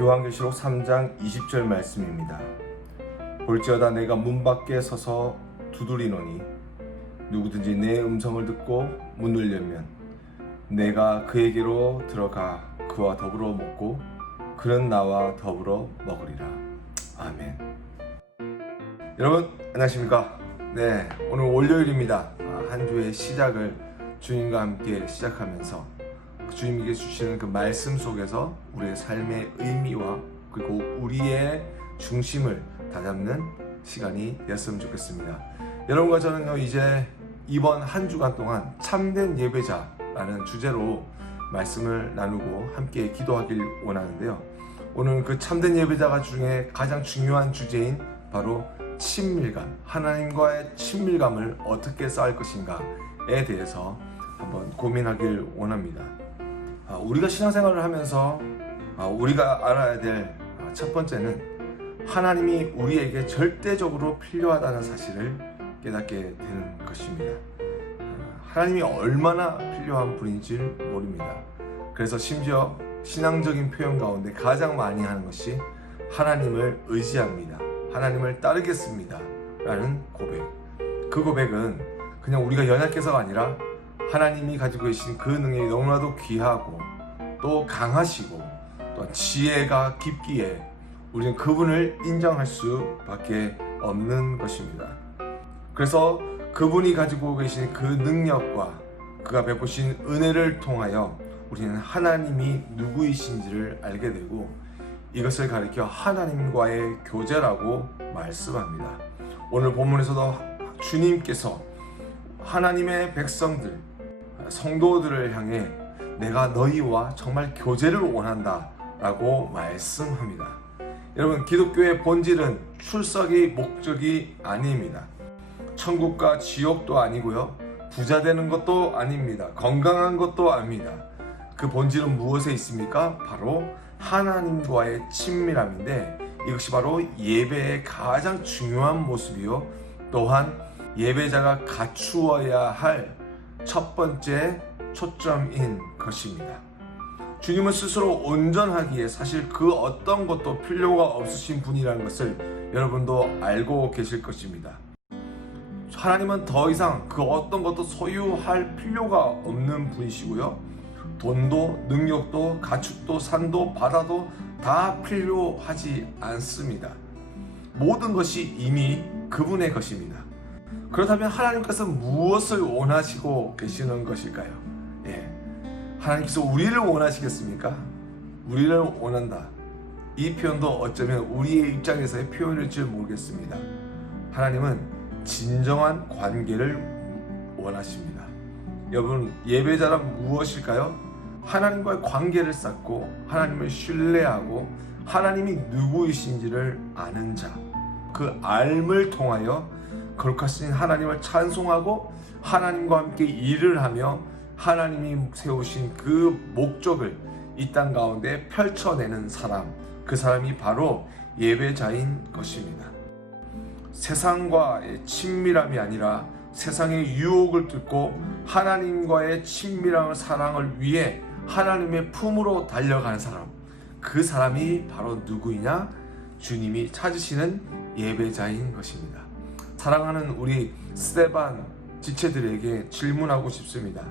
요한계시록 3장 20절 말씀입니다. 볼지어다 내가 문 밖에 서서 두드리노니 누구든지 내 음성을 듣고 문을 열면 내가 그에게로 들어가 그와 더불어 먹고 그는 나와 더불어 먹으리라. 아멘. 여러분 안녕하십니까? 네, 오늘 월요일입니다. 한 주의 시작을 주님과 함께 시작하면서 주님께 주시는 그 말씀 속에서 우리의 삶의 의미와 그리고 우리의 중심을 다잡는 시간이 되었으면 좋겠습니다. 여러분과 저는요, 이제 이번 한 주간 동안 참된 예배자라는 주제로 말씀을 나누고 함께 기도하길 원하는데요. 오늘 그 참된 예배자가 중에 가장 중요한 주제인 바로 친밀감, 하나님과의 친밀감을 어떻게 쌓을 것인가에 대해서 한번 고민하길 원합니다. 우리가 신앙생활을 하면서 우리가 알아야 될 첫 번째는 하나님이 우리에게 절대적으로 필요하다는 사실을 깨닫게 되는 것입니다. 하나님이 얼마나 필요한 분인지 모릅니다. 그래서 심지어 신앙적인 표현 가운데 가장 많이 하는 것이 하나님을 의지합니다. 하나님을 따르겠습니다 라는 고백. 그 고백은 그냥 우리가 연약해서가 아니라 하나님이 가지고 계신 그 능력이 너무나도 귀하고 또 강하시고 또 지혜가 깊기에 우리는 그분을 인정할 수밖에 없는 것입니다. 그래서 그분이 가지고 계신 그 능력과 그가 베푸신 은혜를 통하여 우리는 하나님이 누구이신지를 알게 되고 이것을 가리켜 하나님과의 교제라고 말씀합니다. 오늘 본문에서도 주님께서 하나님의 백성들, 성도들을 향해 내가 너희와 정말 교제를 원한다 라고 말씀합니다. 여러분, 기독교의 본질은 출석이 목적이 아닙니다. 천국과 지옥도 아니고요, 부자 되는 것도 아닙니다. 건강한 것도 아닙니다. 그 본질은 무엇에 있습니까? 바로 하나님과의 친밀함인데 이것이 바로 예배의 가장 중요한 모습이요, 또한 예배자가 갖추어야 할 첫 번째 초점인 것입니다. 주님은 스스로 온전하기에 사실 그 어떤 것도 필요가 없으신 분이라는 것을 여러분도 알고 계실 것입니다. 하나님은 더 이상 그 어떤 것도 소유할 필요가 없는 분이시고요, 돈도 능력도 가축도 산도 바다도 다 필요하지 않습니다. 모든 것이 이미 그분의 것입니다. 그렇다면 하나님께서 무엇을 원하시고 계시는 것일까요? 하나님께서 우리를 원하시겠습니까? 우리를 원한다. 이 표현도 어쩌면 우리의 입장에서의 표현일지 모르겠습니다. 하나님은 진정한 관계를 원하십니다. 여러분, 예배자란 무엇일까요? 하나님과의 관계를 쌓고 하나님을 신뢰하고 하나님이 누구이신지를 아는 자, 그 알을 통하여 거룩하신 하나님을 찬송하고 하나님과 함께 일을 하며 하나님이 세우신 그 목적을 이 땅 가운데 펼쳐내는 사람, 그 사람이 바로 예배자인 것입니다. 세상과의 친밀함이 아니라 세상의 유혹을 뚫고 하나님과의 친밀함을 사랑을 위해 하나님의 품으로 달려가는 사람, 그 사람이 바로 누구이냐? 주님이 찾으시는 예배자인 것입니다. 사랑하는 우리 스테반 지체들에게 질문하고 싶습니다.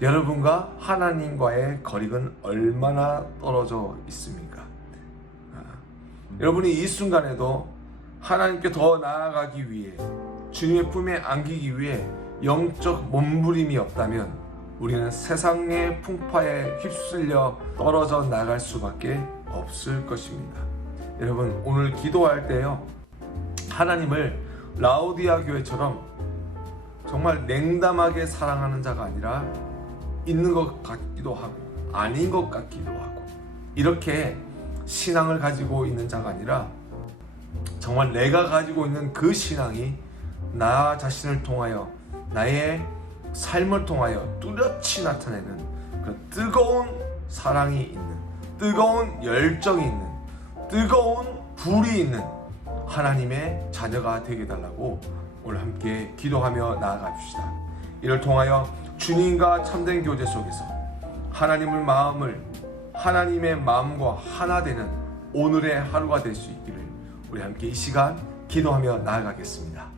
여러분과 하나님과의 거리는 얼마나 떨어져 있습니까? 여러분이 이 순간에도 하나님께 더 나아가기 위해, 주님의 품에 안기기 위해 영적 몸부림이 없다면 우리는 세상의 풍파에 휩쓸려 떨어져 나갈 수밖에 없을 것입니다. 여러분, 오늘 기도할 때요, 하나님을 라오디아 교회처럼 정말 냉담하게 사랑하는 자가 아니라 있는 것 같기도 하고 아닌 것 같기도 하고 이렇게 신앙을 가지고 있는 자가 아니라 정말 내가 가지고 있는 그 신앙이 나 자신을 통하여 나의 삶을 통하여 뚜렷이 나타내는 그 뜨거운 사랑이 있는, 뜨거운 열정이 있는, 뜨거운 불이 있는 하나님의 자녀가 되게 해달라고 오늘 함께 기도하며 나아갑시다. 이를 통하여 주님과 참된 교제 속에서 하나님의 마음과 하나 되는 오늘의 하루가 될 수 있기를 우리 함께 이 시간 기도하며 나아가겠습니다.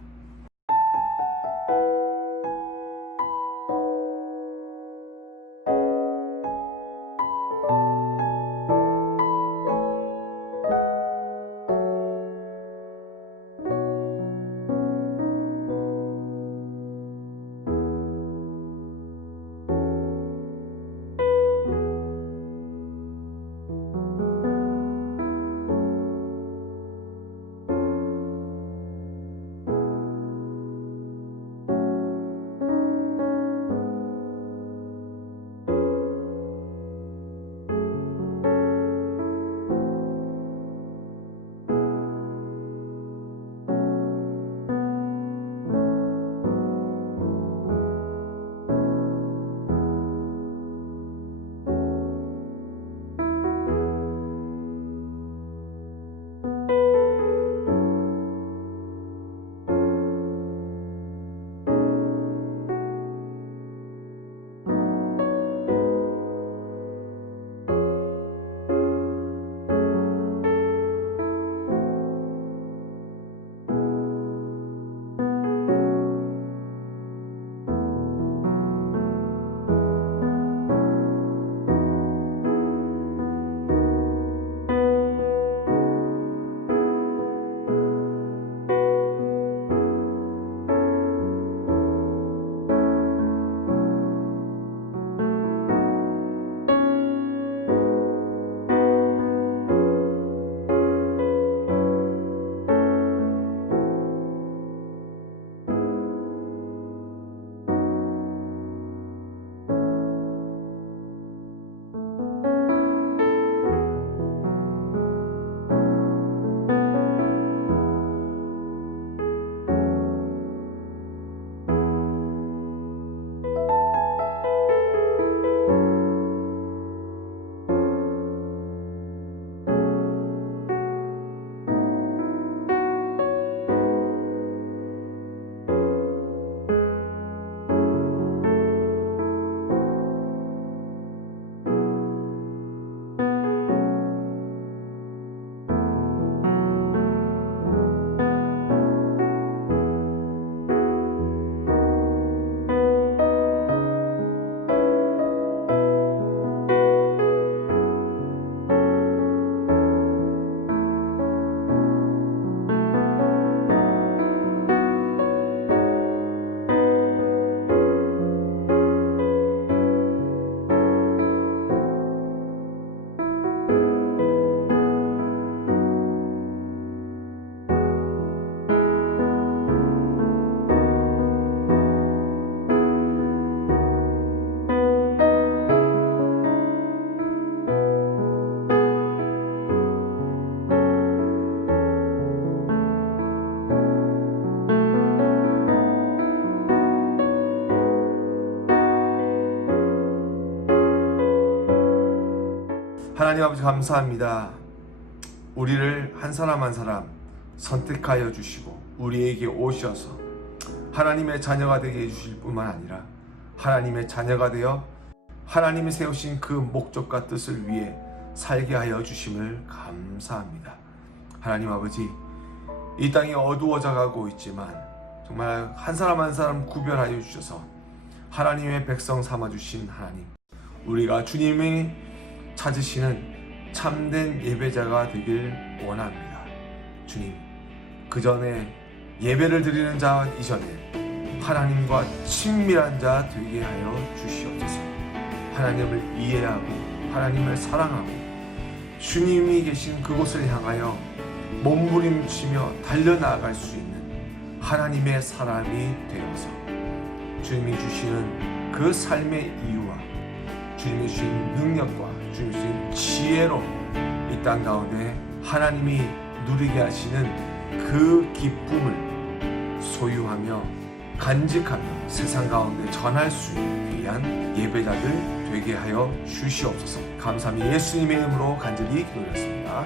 하나님 아버지 감사합니다. 우리를 한 사람 한 사람 선택하여 주시고 우리에게 오셔서 하나님의 자녀가 되게 해주실 뿐만 아니라 하나님의 자녀가 되어 하나님이 세우신 그 목적과 뜻을 위해 살게 하여 주심을 감사합니다. 하나님 아버지, 이 땅이 어두워져 가고 있지만 정말 한 사람 한 사람 구별하여 주셔서 하나님의 백성 삼아주신 하나님, 우리가 주님이 찾으시는 참된 예배자가 되길 원합니다. 주님, 그 전에 예배를 드리는 자 이전에 하나님과 친밀한 자 되게 하여 주시옵소서. 하나님을 이해하고 하나님을 사랑하고 주님이 계신 그곳을 향하여 몸부림치며 달려나갈 수 있는 하나님의 사람이 되어서 주님이 주시는 그 삶의 이유와 주님이 주신 능력과 주님이 주신 지혜로 이 땅 가운데 하나님이 누리게 하시는 그 기쁨을 소유하며 간직하며 세상 가운데 전할 수 있는 귀한 예배자들 되게 하여 주시옵소서. 감사합니다. 예수님의 이름으로 간절히 기도드렸습니다.